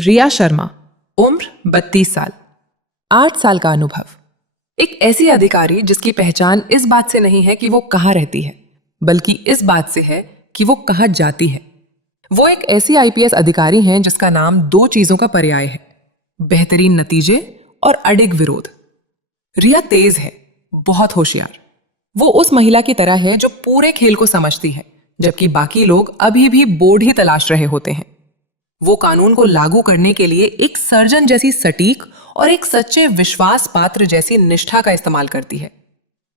रिया शर्मा, उम्र 32 साल, 8 साल का अनुभव। एक ऐसी अधिकारी जिसकी पहचान इस बात से नहीं है कि वो कहाँ रहती है, बल्कि इस बात से है कि वो कहाँ जाती है। वो एक ऐसी आईपीएस अधिकारी हैं जिसका नाम दो चीजों का पर्याय है: बेहतरीन नतीजे और अडिग विरोध। रिया तेज है, बहुत होशियार। वो उस महिला की तरह है जो पूरे खेल को समझती है, जबकि बाकी लोग अभी भी बोर्ड ही तलाश रहे होते हैं। वो कानून को लागू करने के लिए एक सर्जन जैसी सटीक और एक सच्चे विश्वास पात्र जैसी निष्ठा का इस्तेमाल करती है।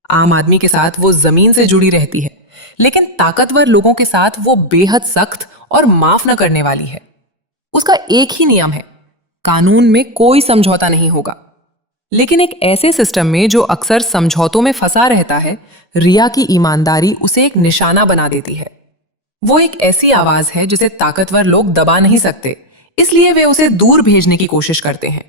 आम आदमी के साथ वो जमीन से जुड़ी रहती है, लेकिन ताकतवर लोगों के साथ वो बेहद सख्त और माफ न करने वाली है। उसका एक ही नियम है: कानून में कोई समझौता नहीं होगा। लेकिन एक ऐसे सिस्टम में जो अक्सर समझौतों में फंसा रहता है, रिया की ईमानदारी उसे एक निशाना बना देती है। वो एक ऐसी आवाज है जिसे ताकतवर लोग दबा नहीं सकते, इसलिए वे उसे दूर भेजने की कोशिश करते हैं।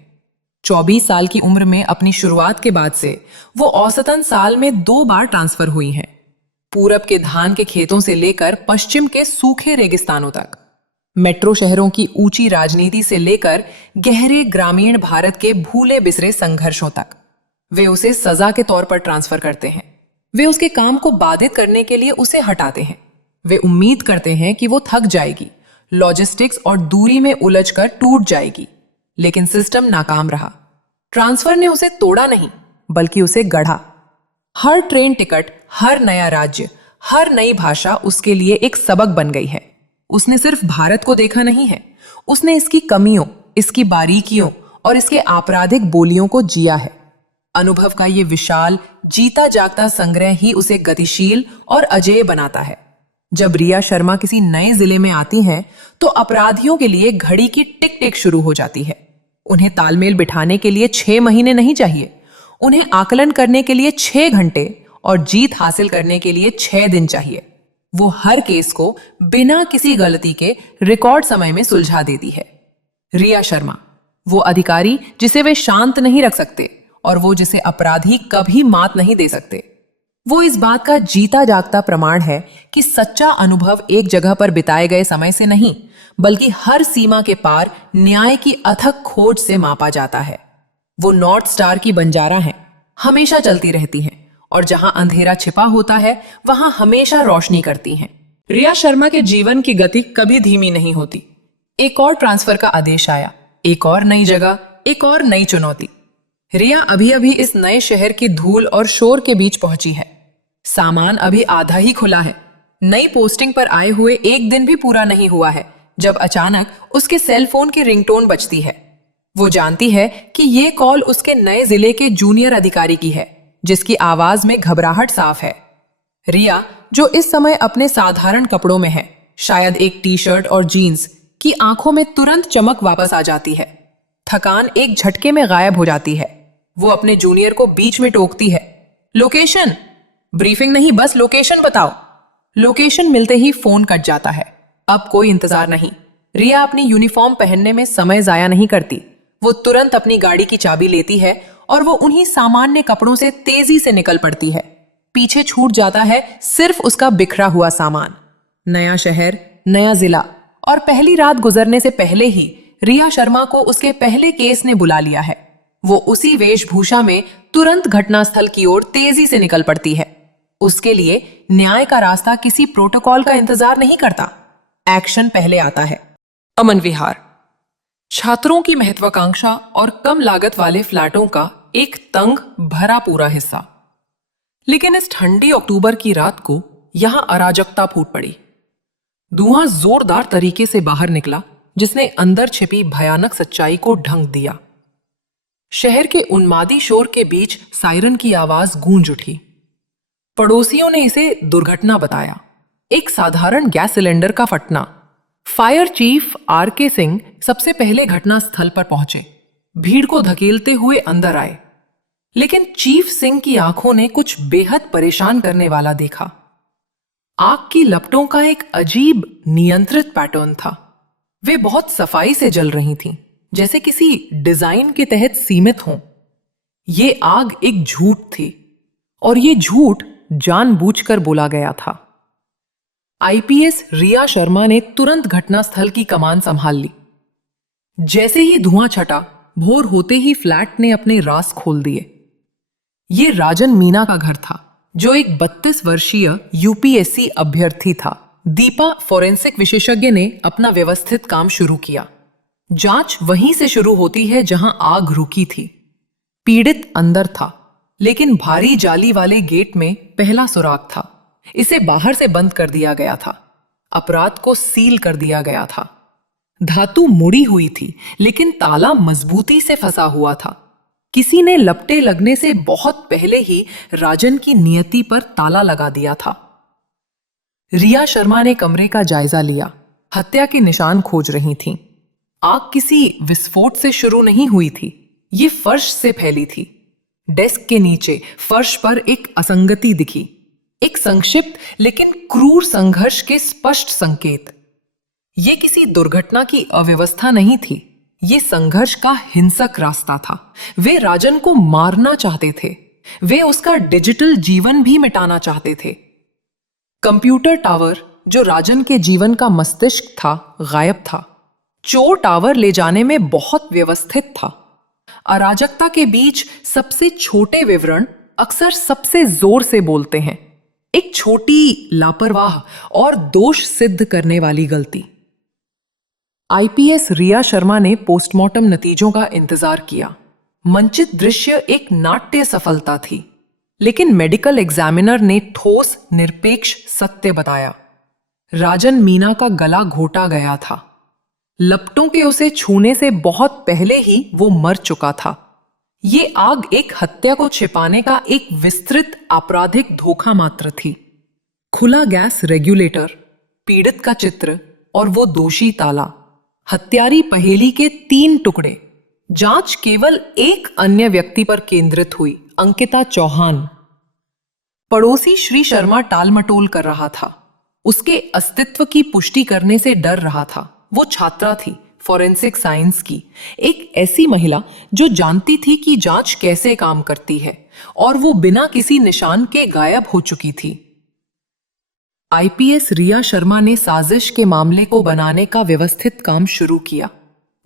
24 साल की उम्र में अपनी शुरुआत के बाद से वो औसतन साल में 2 बार ट्रांसफर हुई हैं, पूरब के धान के खेतों से लेकर पश्चिम के सूखे रेगिस्तानों तक, मेट्रो शहरों की ऊंची राजनीति से लेकर गहरे ग्रामीण भारत के भूले बिसरे संघर्षों तक। वे उसे सजा के तौर पर ट्रांसफर करते हैं। वे उसके काम को बाधित करने के लिए उसे हटाते हैं। वे उम्मीद करते हैं कि वो थक जाएगी, लॉजिस्टिक्स और दूरी में उलझकर टूट जाएगी, लेकिन सिस्टम नाकाम रहा। ट्रांसफर ने उसे तोड़ा नहीं, बल्कि उसे गढ़ा। हर ट्रेन टिकट, हर नया राज्य, हर नई भाषा उसके लिए एक सबक बन गई है। उसने सिर्फ भारत को देखा नहीं है, उसने इसकी कमियों, इसकी बारीकियों और इसके आपराधिक बोलियों को जिया है। अनुभव का ये विशाल, जीता जागता संग्रह ही उसे गतिशील और अजेय बनाता है। जब रिया शर्मा किसी नए जिले में आती हैं, तो अपराधियों के लिए घड़ी की टिक टिक शुरू हो जाती है। उन्हें तालमेल बिठाने के लिए 6 महीने नहीं चाहिए, उन्हें आकलन करने के लिए 6 घंटे और जीत हासिल करने के लिए 6 दिन चाहिए। वो हर केस को बिना किसी गलती के रिकॉर्ड समय में सुलझा देती है। रिया शर्मा, वो अधिकारी जिसे वे शांत नहीं रख सकते और वो जिसे अपराधी कभी मात नहीं दे सकते। वो इस बात का जीता जागता प्रमाण है कि सच्चा अनुभव एक जगह पर बिताए गए समय से नहीं, बल्कि हर सीमा के पार न्याय की अथक खोज से मापा जाता है। वो नॉर्थ स्टार की बंजारा हैं, हमेशा चलती रहती हैं, और जहां अंधेरा छिपा होता है वहां हमेशा रोशनी करती हैं। रिया शर्मा के जीवन की गति कभी धीमी नहीं होती। एक और ट्रांसफर का आदेश आया, एक और नई जगह, एक और नई चुनौती। रिया अभी अभी इस नए शहर की धूल और शोर के बीच पहुंची है। सामान अभी आधा ही खुला है। नई पोस्टिंग पर आए हुए 1 दिन भी पूरा नहीं हुआ है जब अचानक उसके सेल फोन की रिंगटोन बजती है। वो जानती है कि ये कॉल उसके नए जिले के जूनियर अधिकारी की है, जिसकी आवाज में घबराहट साफ है। रिया, जो इस समय अपने साधारण कपड़ों में है, शायद एक टी-शर्ट और जीन्स, की आंखों में तुरंत चमक वापस आ जाती है। थकान एक झटके में गायब हो जाती है। वो अपने जूनियर को बीच में टोकती है, लोकेशन। ब्रीफिंग नहीं, बस लोकेशन बताओ। लोकेशन मिलते ही फोन कट जाता है। अब कोई इंतजार नहीं। रिया अपनी यूनिफॉर्म पहनने में समय जाया नहीं करती। वो तुरंत अपनी गाड़ी की चाबी लेती है और वो उन्हीं सामान्य कपड़ों से तेजी से निकल पड़ती है। पीछे छूट जाता है सिर्फ उसका बिखरा हुआ सामान। नया शहर, नया जिला, और पहली रात गुजरने से पहले ही रिया शर्मा को उसके पहले केस ने बुला लिया है। वो उसी वेशभूषा में तुरंत घटनास्थल की ओर तेजी से निकल पड़ती है। उसके लिए न्याय का रास्ता किसी प्रोटोकॉल का इंतजार नहीं करता। एक्शन पहले आता है। अमन विहार, छात्रों की महत्वाकांक्षा और कम लागत वाले फ्लैटों का एक तंग भरा पूरा हिस्सा। लेकिन इस ठंडी अक्टूबर की रात को यहां अराजकता फूट पड़ी। धुआं जोरदार तरीके से बाहर निकला, जिसने अंदर छिपी भयानक सच्चाई को ढंक दिया। शहर के उन्मादी शोर के बीच सायरन की आवाज गूंज उठी। पड़ोसियों ने इसे दुर्घटना बताया, एक साधारण गैस सिलेंडर का फटना। Fire chief R K. सिंह सबसे पहले घटनास्थल पर पहुंचे, भीड़ को धकेलते हुए अंदर आए। लेकिन चीफ सिंह की आंखों ने कुछ बेहद परेशान करने वाला देखा। आग की लपटों का एक अजीब नियंत्रित पैटर्न था। वे बहुत सफाई से जल रही थीं, जैसे किसी डिजाइन के तहत सीमित हों। ये आग एक झूठ थी, और ये झूठ जानबूझकर बोला गया था। आईपीएस रिया शर्मा ने तुरंत घटनास्थल की कमान संभाल ली। जैसे ही धुआं छटा, भोर होते ही फ्लैट ने अपने राज खोल दिए। ये राजन मीना का घर था, जो एक 32 वर्षीय यूपीएससी अभ्यर्थी था। दीपा फॉरेंसिक विशेषज्ञ ने अपना व्यवस्थित काम शुरू किया। जांच वहीं से शुरू होती है जहां आग रुकी थी। पीड़ित अंदर था, लेकिन भारी जाली वाले गेट में पहला सुराग था। इसे बाहर से बंद कर दिया गया था। अपराध को सील कर दिया गया था। धातु मुड़ी हुई थी, लेकिन ताला मजबूती से फंसा हुआ था। किसी ने लपटे लगने से बहुत पहले ही राजन की नियति पर ताला लगा दिया था। रिया शर्मा ने कमरे का जायजा लिया। हत्या के निशान खोज रही थीं। आग किसी विस्फोट से शुरू नहीं हुई थी, ये फर्श से फैली थी। डेस्क के नीचे फर्श पर एक असंगति दिखी, एक संक्षिप्त लेकिन क्रूर संघर्ष के स्पष्ट संकेत। ये किसी दुर्घटना की अव्यवस्था नहीं थी, ये संघर्ष का हिंसक रास्ता था। वे राजन को मारना चाहते थे। वे उसका डिजिटल जीवन भी मिटाना चाहते थे। कंप्यूटर टावर, जो राजन के जीवन का मस्तिष्क था, गायब था। चोर टावर ले जाने में बहुत व्यवस्थित था। अराजकता के बीच सबसे छोटे विवरण अक्सर सबसे जोर से बोलते हैं। एक छोटी, लापरवाह और दोष सिद्ध करने वाली गलती। आईपीएस रिया शर्मा ने पोस्टमार्टम नतीजों का इंतजार किया। मंचित दृश्य एक नाट्य सफलता थी, लेकिन मेडिकल एग्जामिनर ने ठोस, निरपेक्ष सत्य बताया। राजन मीना का गला घोटा गया था। लपटों के उसे छूने से बहुत पहले ही वो मर चुका था। ये आग एक हत्या को छिपाने का एक विस्तृत आपराधिक धोखा मात्र थी। खुला गैस रेगुलेटर, पीड़ित का चित्र और वो दोषी ताला। हत्यारी पहेली के 3 टुकड़े। जांच केवल एक अन्य व्यक्ति पर केंद्रित हुई, अंकिता चौहान। पड़ोसी श्री शर्मा टालमटोल कर रहा था। उसके अस्तित्व की पुष्टि करने से डर रहा था। वो छात्रा थी, फॉरेंसिक साइंस की, एक ऐसी महिला जो जानती थी कि जांच कैसे काम करती है, और वो बिना किसी निशान के गायब हो चुकी थी। आईपीएस रिया शर्मा ने साजिश के मामले को बनाने का व्यवस्थित काम शुरू किया।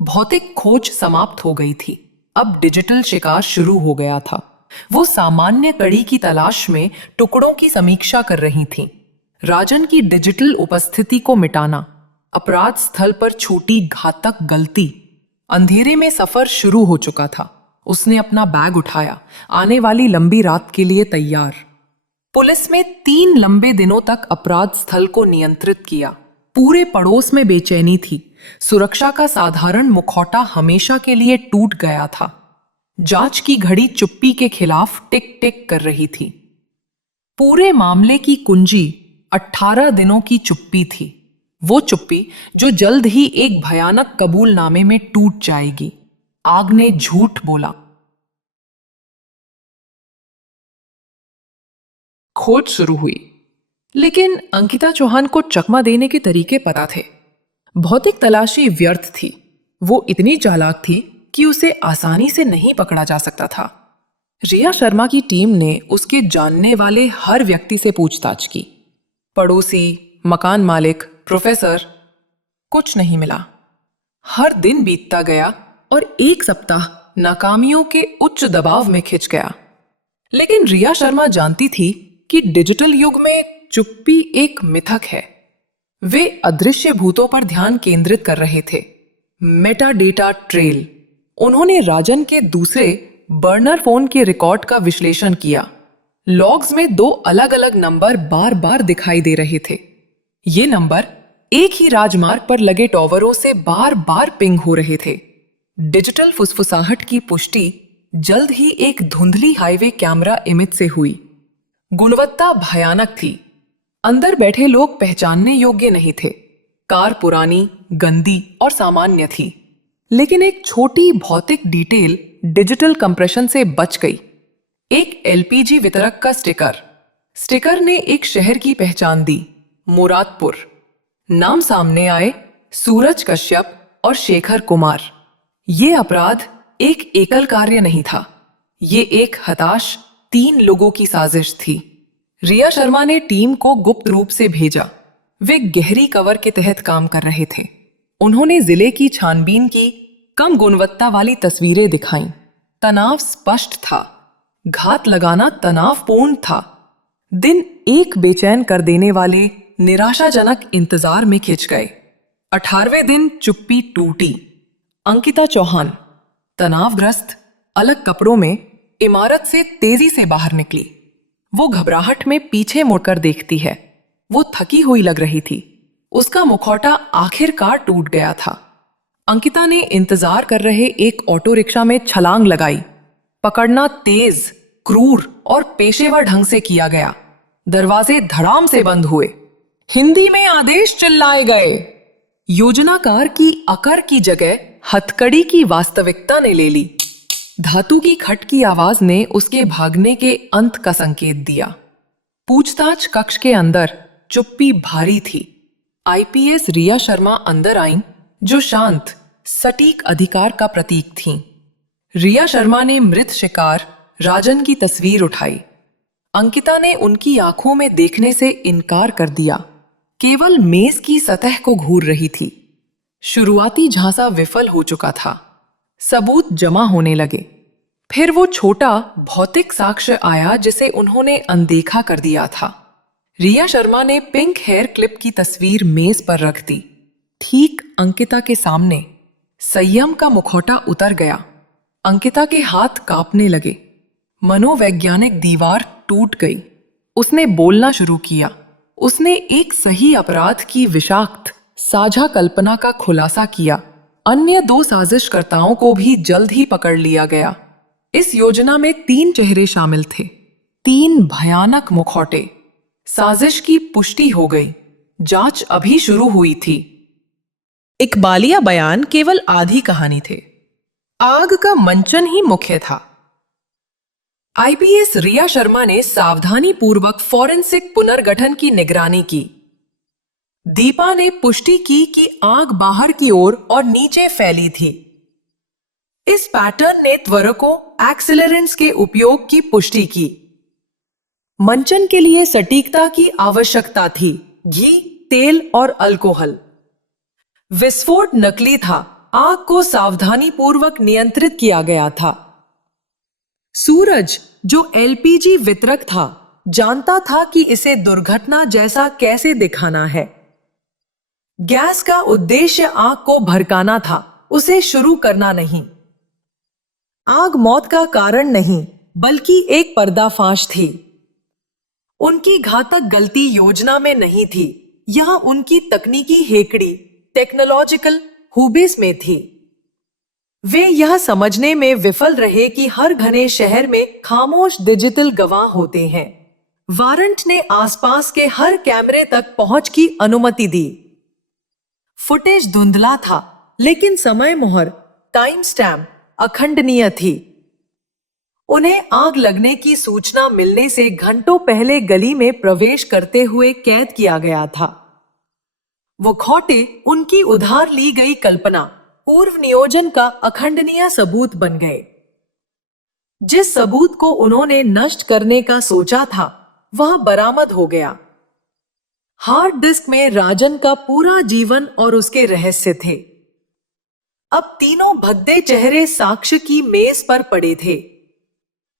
भौतिक खोज समाप्त हो गई थी, अब डिजिटल शिकार शुरू हो गया था। वो सामान्य कड़ी की तलाश में टुकड़ों की समीक्षा कर रही थीं। राजन की डिजिटल उपस्थिति को मिटाना, अपराध स्थल पर छूटी घातक गलती। अंधेरे में सफर शुरू हो चुका था। उसने अपना बैग उठाया, आने वाली लंबी रात के लिए तैयार। पुलिस में 3 लंबे दिनों तक अपराध स्थल को नियंत्रित किया। पूरे पड़ोस में बेचैनी थी। सुरक्षा का साधारण मुखौटा हमेशा के लिए टूट गया था। जांच की घड़ी चुप्पी के खिलाफ टिक टिक कर रही थी। पूरे मामले की कुंजी 18 दिनों की चुप्पी थी। वो चुप्पी जो जल्द ही एक भयानक कबूलनामे में टूट जाएगी। आग ने झूठ बोला। खोज शुरू हुई, लेकिन अंकिता चौहान को चकमा देने के तरीके पता थे। भौतिक तलाशी व्यर्थ थी। वो इतनी चालाक थी कि उसे आसानी से नहीं पकड़ा जा सकता था। रिया शर्मा की टीम ने उसके जानने वाले हर व्यक्ति से पूछताछ की। पड़ोसी, मकान मालिक, प्रोफेसर, कुछ नहीं मिला। हर दिन बीतता गया और एक सप्ताह नाकामियों के उच्च दबाव में खिंच गया। लेकिन रिया शर्मा जानती थी कि डिजिटल युग में चुप्पी एक मिथक है। वे अदृश्य भूतों पर ध्यान केंद्रित कर रहे थे। Meta data trail. उन्होंने राजन के दूसरे बर्नर फोन के रिकॉर्ड का विश्लेषण किया। लॉग्स में 2 अलग अलग नंबर बार बार दिखाई दे रहे थे। ये नंबर एक ही राजमार्ग पर लगे टॉवरों से बार बार पिंग हो रहे थे। डिजिटल फुसफुसाहट की पुष्टि जल्द ही एक धुंधली हाईवे कैमरा इमेज से हुई। गुणवत्ता भयानक थी। अंदर बैठे लोग पहचानने योग्य नहीं थे। कार पुरानी, गंदी और सामान्य थी, लेकिन एक छोटी भौतिक डिटेल डिजिटल कंप्रेशन से बच गई। एक एलपीजी वितरक का स्टिकर। स्टिकर ने एक शहर की पहचान दी, मुरादपुर। नाम सामने आए, सूरज कश्यप और शेखर कुमार। ये अपराध एक एकल कार्य नहीं था, ये एक हताश 3 लोगों की साजिश थी। रिया शर्मा ने टीम को गुप्त रूप से भेजा। वे गहरी कवर के तहत काम कर रहे थे। उन्होंने जिले की छानबीन की, कम गुणवत्ता वाली तस्वीरें दिखाईं। तनाव स्पष्ट था, घात लगाना तनावपूर्ण था। दिन एक बेचैन कर देने वाले निराशाजनक इंतजार में खिंच गए। 18वें दिन चुप्पी टूटी। अंकिता चौहान तनावग्रस्त, अलग कपड़ों में इमारत से तेजी से बाहर निकली। वो घबराहट में पीछे मुड़कर देखती है। वो थकी हुई लग रही थी। उसका मुखौटा आखिरकार टूट गया था। अंकिता ने इंतजार कर रहे एक ऑटो रिक्शा में छलांग लगाई। पकड़ना तेज, क्रूर और पेशेवर ढंग से किया गया। दरवाजे धड़ाम से बंद हुए। हिंदी में आदेश चिल्लाए गए। योजनाकार की अकर की जगह हथकड़ी की वास्तविकता ने ले ली। धातु की खट की आवाज ने उसके भागने के अंत का संकेत दिया। पूछताछ कक्ष के अंदर चुप्पी भारी थी। आईपीएस रिया शर्मा अंदर आईं, जो शांत, सटीक अधिकार का प्रतीक थीं। रिया शर्मा ने मृत शिकार राजन की तस्वीर उठाई। अंकिता ने उनकी आंखों में देखने से इनकार कर दिया, केवल मेज की सतह को घूर रही थी। शुरुआती झांसा विफल हो चुका था। सबूत जमा होने लगे। फिर वो छोटा भौतिक साक्ष्य आया जिसे उन्होंने अनदेखा कर दिया था। रिया शर्मा ने पिंक हेयर क्लिप की तस्वीर मेज पर रख दी। ठीक अंकिता के सामने संयम का मुखौटा उतर गया। अंकिता के हाथ कांपने लगे। मनोवैज्ञानिक दीवार टूट गई। उसने बोलना शुरू किया। उसने एक सही अपराध की विषाक्त साझा कल्पना का खुलासा किया। अन्य 2 साजिशकर्ताओं को भी जल्द ही पकड़ लिया गया। इस योजना में 3 चेहरे शामिल थे, 3 भयानक मुखौटे। साजिश की पुष्टि हो गई। जांच अभी शुरू हुई थी। इकबालिया बयान केवल आधी कहानी थे। आग का मंचन ही मुख्य था। आईपीएस रिया शर्मा ने सावधानी पूर्वक फॉरेंसिक पुनर्गठन की निगरानी की। दीपा ने पुष्टि की कि आग बाहर की ओर और नीचे फैली थी। इस पैटर्न ने त्वरकों, एक्सेलरेंट्स के उपयोग की पुष्टि की। मंचन के लिए सटीकता की आवश्यकता थी। घी, तेल और अल्कोहल। विस्फोट नकली था। आग को सावधानीपूर्वक नियंत्रित किया गया था। सूरज, जो एलपीजी वितरक था, जानता था कि इसे दुर्घटना जैसा कैसे दिखाना है। गैस का उद्देश्य आग को भड़काना था, उसे शुरू करना नहीं। आग मौत का कारण नहीं, बल्कि एक पर्दाफाश थी। उनकी घातक गलती योजना में नहीं थी, यहां उनकी तकनीकी हेकड़ी, टेक्नोलॉजिकल हुबिस में थी। वे यह समझने में विफल रहे कि हर घने शहर में खामोश डिजिटल गवाह होते हैं। वारंट ने आसपास के हर कैमरे तक पहुंच की अनुमति दी। फुटेज धुंधला था, लेकिन समय मोहर, टाइम स्टैम्प अखंडनीय थी। उन्हें आग लगने की सूचना मिलने से घंटों पहले गली में प्रवेश करते हुए कैद किया गया था। वो खोटे उनकी उधार ली गई कल्पना, पूर्व नियोजन का अखंडनीय सबूत बन गए। जिस सबूत को उन्होंने नष्ट करने का सोचा था, वह बरामद हो गया। हार्ड डिस्क में राजन का पूरा जीवन और उसके रहस्य थे। अब तीनों भद्दे चेहरे साक्ष्य की मेज पर पड़े थे।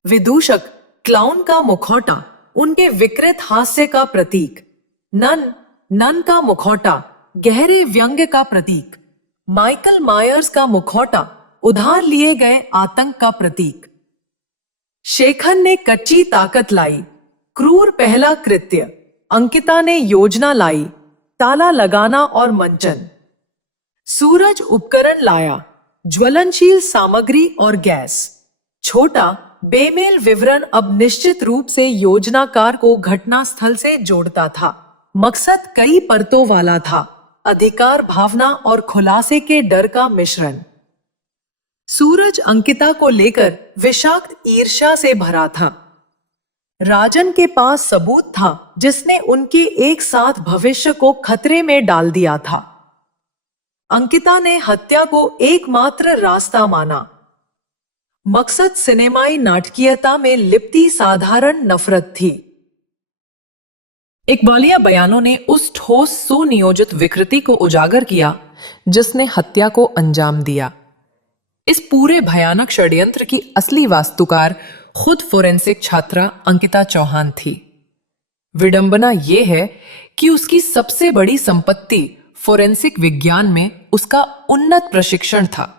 विदूषक, क्लाउन का मुखौटा, उनके विकृत हास्य का प्रतीक। नन का मुखौटा, गहरे व्यंग्य का प्रतीक। माइकल मायर्स का मुखौटा, उधार लिए गए आतंक का प्रतीक। शेखन ने कच्ची ताकत लाई, क्रूर पहला कृत्य। अंकिता ने योजना लाई, ताला लगाना और मंचन। सूरज उपकरण लाया, ज्वलनशील सामग्री और गैस। छोटा बेमेल विवरण अब निश्चित रूप से योजनाकार को घटनास्थल से जोड़ता था। मकसद कई परतों वाला था, अधिकार भावना और खुलासे के डर का मिश्रण। सूरज अंकिता को लेकर विषाक्त ईर्ष्या से भरा था। राजन के पास सबूत था जिसने उनके एक साथ भविष्य को खतरे में डाल दिया था। अंकिता ने हत्या को एकमात्र रास्ता माना। मकसद सिनेमाई नाटकीयता में लिपटी साधारण नफरत थी। इकबालिया बयानों ने उस ठोस सुनियोजित विकृति को उजागर किया जिसने हत्या को अंजाम दिया। इस पूरे भयानक षड्यंत्र की असली वास्तुकार खुद फोरेंसिक छात्रा अंकिता चौहान थी। विडंबना यह है कि उसकी सबसे बड़ी संपत्ति फोरेंसिक विज्ञान में उसका उन्नत प्रशिक्षण था।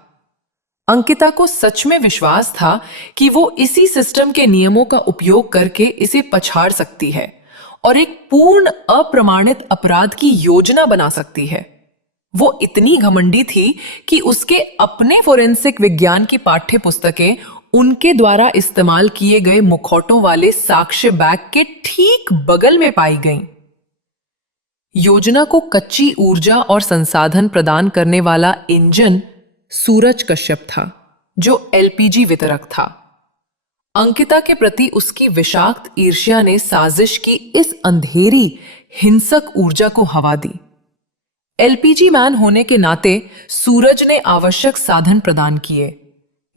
अंकिता को सच में विश्वास था कि वो इसी सिस्टम के नियमों का उपयोग करके इसे पछाड़ सकती है और एक पूर्ण अप्रमाणित अपराध की योजना बना सकती है। वो इतनी घमंडी थी कि उसके अपने फोरेंसिक विज्ञान की पाठ्य पुस्तकें उनके द्वारा इस्तेमाल किए गए मुखौटों वाले साक्ष्य बैग के ठीक बगल में पाई गईं। योजना को कच्ची ऊर्जा और संसाधन प्रदान करने वाला इंजन सूरज कश्यप था, जो एलपीजी वितरक था। अंकिता के प्रति उसकी विषाक्त ईर्ष्या ने साजिश की इस अंधेरी हिंसक ऊर्जा को हवा दी। एलपीजी मैन होने के नाते सूरज ने आवश्यक साधन प्रदान किए,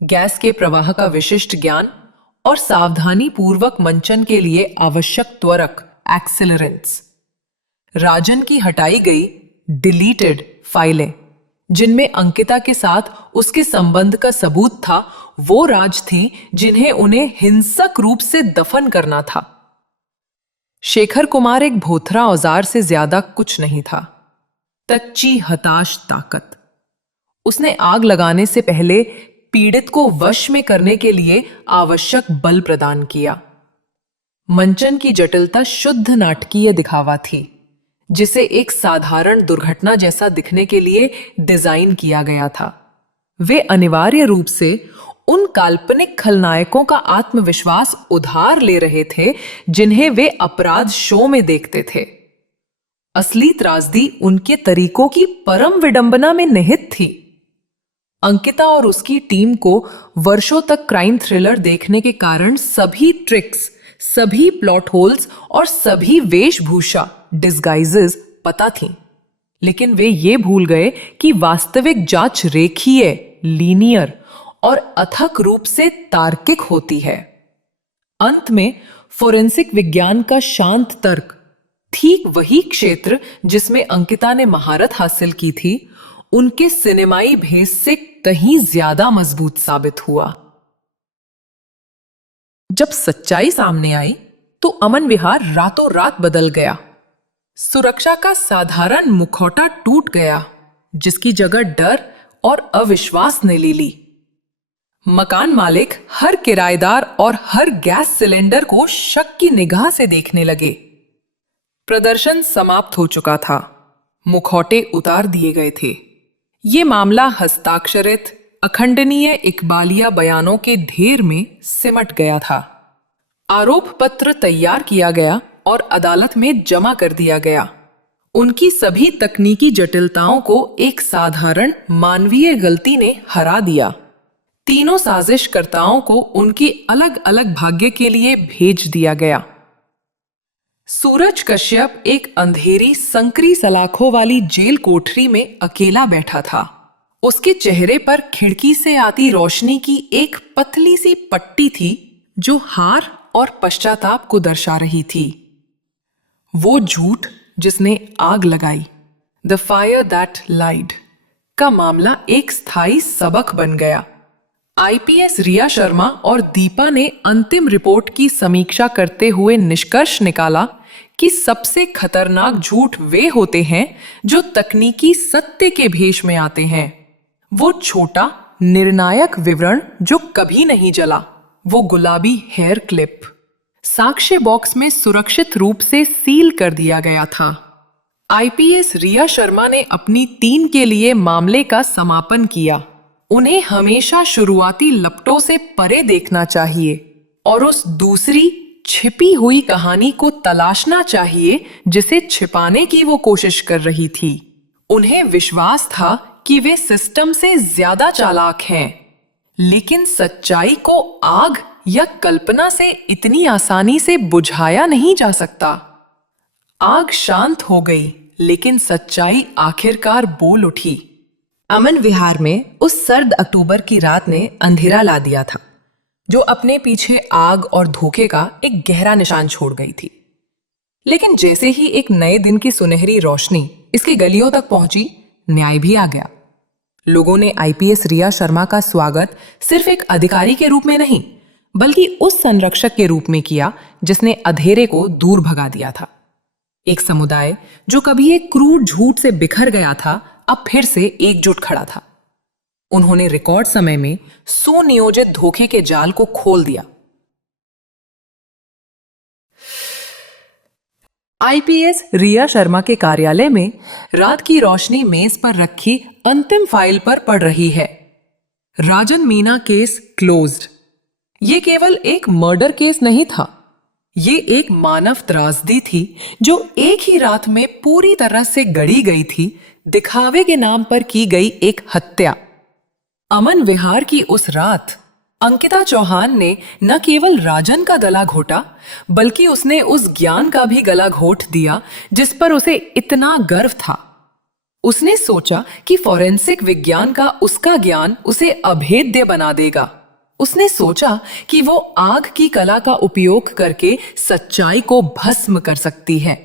गैस के प्रवाह का विशिष्ट ज्ञान और सावधानी पूर्वक मंचन के लिए आवश्यक त्वरक एक्सेलरेंट्स। राजन की हटाई गई डिलीटेड फाइलें, जिनमें अंकिता के साथ उसके संबंध का सबूत था, वो राज थी जिन्हें उन्हें हिंसक रूप से दफन करना था। शेखर कुमार एक भोथरा औजार से ज्यादा कुछ नहीं था, कच्ची हताश ताकत। उसने आग लगाने से पहले पीड़ित को वश में करने के लिए आवश्यक बल प्रदान किया। मंचन की जटिलता शुद्ध नाटकीय दिखावा थी, जिसे एक साधारण दुर्घटना जैसा दिखने के लिए डिजाइन किया गया था। वे अनिवार्य रूप से उन काल्पनिक खलनायकों का आत्मविश्वास उधार ले रहे थे जिन्हें वे अपराध शो में देखते थे। असली त्रासदी उनके तरीकों की परम विडंबना में निहित थी। अंकिता और उसकी टीम को वर्षों तक क्राइम थ्रिलर देखने के कारण सभी ट्रिक्स, सभी प्लॉट होल्स और सभी वेशभूषा डिस्गाइजेस पता थीं, लेकिन वे ये भूल गए कि वास्तविक जांच रेखीय, लीनियर और अथक रूप से तार्किक होती है। अंत में फोरेंसिक विज्ञान का शांत तर्क, ठीक वही क्षेत्र जिसमें अंकिता ने महारत हासिल की थी, उनके सिनेमाई भेस से कहीं ज्यादा मजबूत साबित हुआ। जब सच्चाई सामने आई तो अमन विहार रातों रात बदल गया। सुरक्षा का साधारण मुखौटा टूट गया, जिसकी जगह डर और अविश्वास ने ले ली। मकान मालिक हर किराएदार और हर गैस सिलेंडर को शक की निगाह से देखने लगे। प्रदर्शन समाप्त हो चुका था, मुखौटे उतार दिए गए थे। ये मामला हस्ताक्षरित अखंडनीय इकबालिया बयानों के ढेर में सिमट गया था। आरोप पत्र तैयार किया गया और अदालत में जमा कर दिया गया। उनकी सभी तकनीकी जटिलताओं को एक साधारण मानवीय गलती ने हरा दिया। तीनों साजिशकर्ताओं को उनकी अलग अलग भाग्य के लिए भेज दिया गया। सूरज कश्यप एक अंधेरी संकरी सलाखों वाली जेल कोठरी में अकेला बैठा था। उसके चेहरे पर खिड़की से आती रोशनी की एक पतली सी पट्टी थी जो हार और पश्चाताप को दर्शा रही थी। वो झूठ जिसने आग लगाई, द फायर दैट लाइड, का मामला एक स्थायी सबक बन गया। आईपीएस रिया शर्मा और दीपा ने अंतिम रिपोर्ट की समीक्षा करते हुए निष्कर्ष निकाला कि सबसे खतरनाक झूठ वे होते हैं जो तकनीकी सत्य के भेष में आते हैं। वो छोटा निर्णायक विवरण जो कभी नहीं जला, वो गुलाबी हेयर क्लिप साक्ष्य बॉक्स में सुरक्षित रूप से सील कर दिया गया था। आईपीएस रिया शर्मा ने अपनी टीम के लिए मामले का समापन किया। उन्हें हमेशा शुरुआती लपटों से परे देखना चाहिए और उस दूसरी छिपी हुई कहानी को तलाशना चाहिए जिसे छिपाने की वो कोशिश कर रही थी। उन्हें विश्वास था कि वे सिस्टम से ज्यादा चालाक हैं, लेकिन सच्चाई को आग या कल्पना से इतनी आसानी से बुझाया नहीं जा सकता। आग शांत हो गई, लेकिन सच्चाई आखिरकार बोल उठी। अमन विहार में उस सर्द अक्टूबर की रात ने अंधेरा ला दिया था, जो अपने पीछे आग और धोखे का एक गहरा निशान छोड़ गई थी। लेकिन जैसे ही एक नए दिन की सुनहरी रोशनी इसकी गलियों तक पहुंची, न्याय भी आ गया। लोगों ने आईपीएस रिया शर्मा का स्वागत सिर्फ एक अधिकारी के रूप में नहीं, बल्कि उस संरक्षक के रूप में किया जिसने अंधेरे को दूर भगा दिया था। एक समुदाय जो कभी एक क्रूर झूठ से बिखर गया था, अब फिर से एकजुट खड़ा था। उन्होंने रिकॉर्ड समय में सुनियोजित धोखे के जाल को खोल दिया। आईपीएस रिया शर्मा के कार्यालय में रात की रोशनी मेज पर रखी अंतिम फाइल पर पड़ रही है। राजन मीना केस क्लोज्ड। ये केवल एक मर्डर केस नहीं था, ये एक मानव त्रासदी थी जो एक ही रात में पूरी तरह से गढ़ी गई थी। दिखावे के नाम पर की गई एक हत्या। अमन विहार की उस रात अंकिता चौहान ने न केवल राजन का गला घोटा, बल्कि उसने उस ज्ञान का भी गला घोट दिया जिस पर उसे इतना गर्व था। उसने सोचा कि फॉरेंसिक विज्ञान का उसका ज्ञान उसे अभेद्य बना देगा। उसने सोचा कि वो आग की कला का उपयोग करके सच्चाई को भस्म कर सकती है।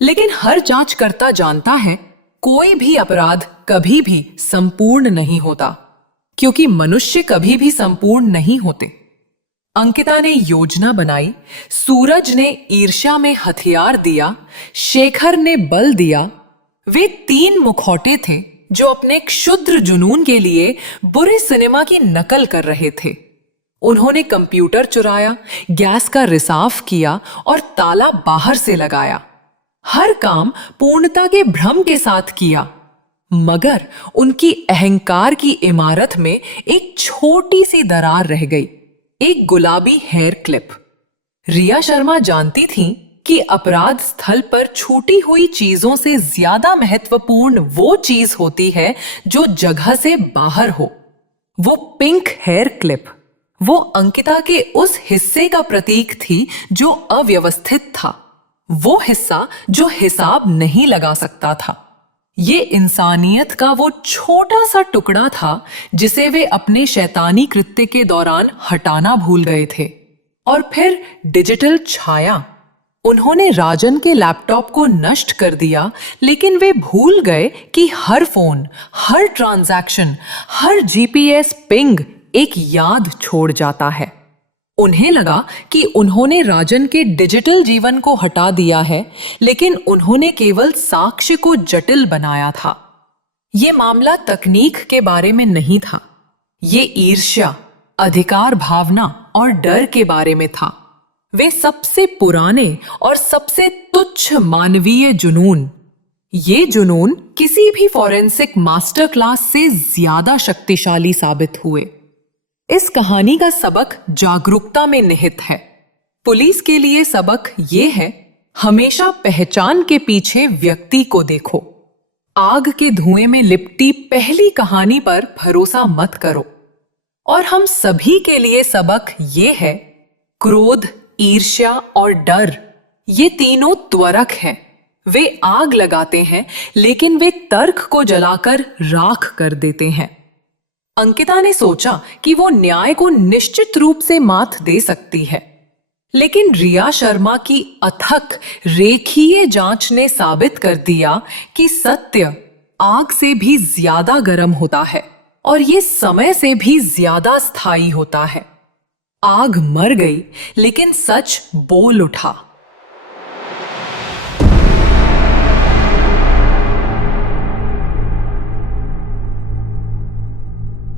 लेकिन हर जांचकर्ता जानता है, कोई भी अपराध कभी भी संपूर्ण नहीं होता, क्योंकि मनुष्य कभी भी संपूर्ण नहीं होते। अंकिता ने योजना बनाई, सूरज ने ईर्ष्या में हथियार दिया, शेखर ने बल दिया। वे तीन मुखौटे थे जो अपने क्षुद्र जुनून के लिए बुरे सिनेमा की नकल कर रहे थे। उन्होंने कंप्यूटर चुराया, गैस का रिसाव किया और ताला बाहर से लगाया। हर काम पूर्णता के भ्रम के साथ किया, मगर उनकी अहंकार की इमारत में एक छोटी सी दरार रह गई, एक गुलाबी हेयर क्लिप। रिया शर्मा जानती थीं कि अपराध स्थल पर छूटी हुई चीजों से ज्यादा महत्वपूर्ण वो चीज होती है जो जगह से बाहर हो। वो पिंक हेयर क्लिप, वो अंकिता के उस हिस्से का प्रतीक थी जो अव्यवस्थित था, वो हिस्सा जो हिसाब नहीं लगा सकता था। ये इंसानियत का वो छोटा सा टुकड़ा था जिसे वे अपने शैतानी कृत्य के दौरान हटाना भूल गए थे। और फिर डिजिटल छाया। उन्होंने राजन के लैपटॉप को नष्ट कर दिया, लेकिन वे भूल गए कि हर फोन, हर ट्रांजैक्शन, हर जीपीएस पिंग एक याद छोड़ जाता है। उन्हें लगा कि उन्होंने राजन के डिजिटल जीवन को हटा दिया है, लेकिन उन्होंने केवल साक्ष्य को जटिल बनाया था। यह मामला तकनीक के बारे में नहीं था, ये ईर्ष्या, अधिकार भावना और डर के बारे में था। वे सबसे पुराने और सबसे तुच्छ मानवीय जुनून, ये जुनून किसी भी फॉरेंसिक मास्टर क्लास से ज्यादा शक्तिशाली साबित हुए। इस कहानी का सबक जागरूकता में निहित है। पुलिस के लिए सबक ये है, हमेशा पहचान के पीछे व्यक्ति को देखो। आग के धुएं में लिपटी पहली कहानी पर भरोसा मत करो। और हम सभी के लिए सबक ये है, क्रोध, ईर्ष्या और डर, ये तीनों त्वरक हैं। वे आग लगाते हैं, लेकिन वे तर्क को जलाकर राख कर देते हैं। अंकिता ने सोचा कि वो न्याय को निश्चित रूप से मात दे सकती है, लेकिन रिया शर्मा की अथक रेखीय जांच ने साबित कर दिया कि सत्य आग से भी ज्यादा गर्म होता है और ये समय से भी ज्यादा स्थायी होता है। आग मर गई, लेकिन सच बोल उठा।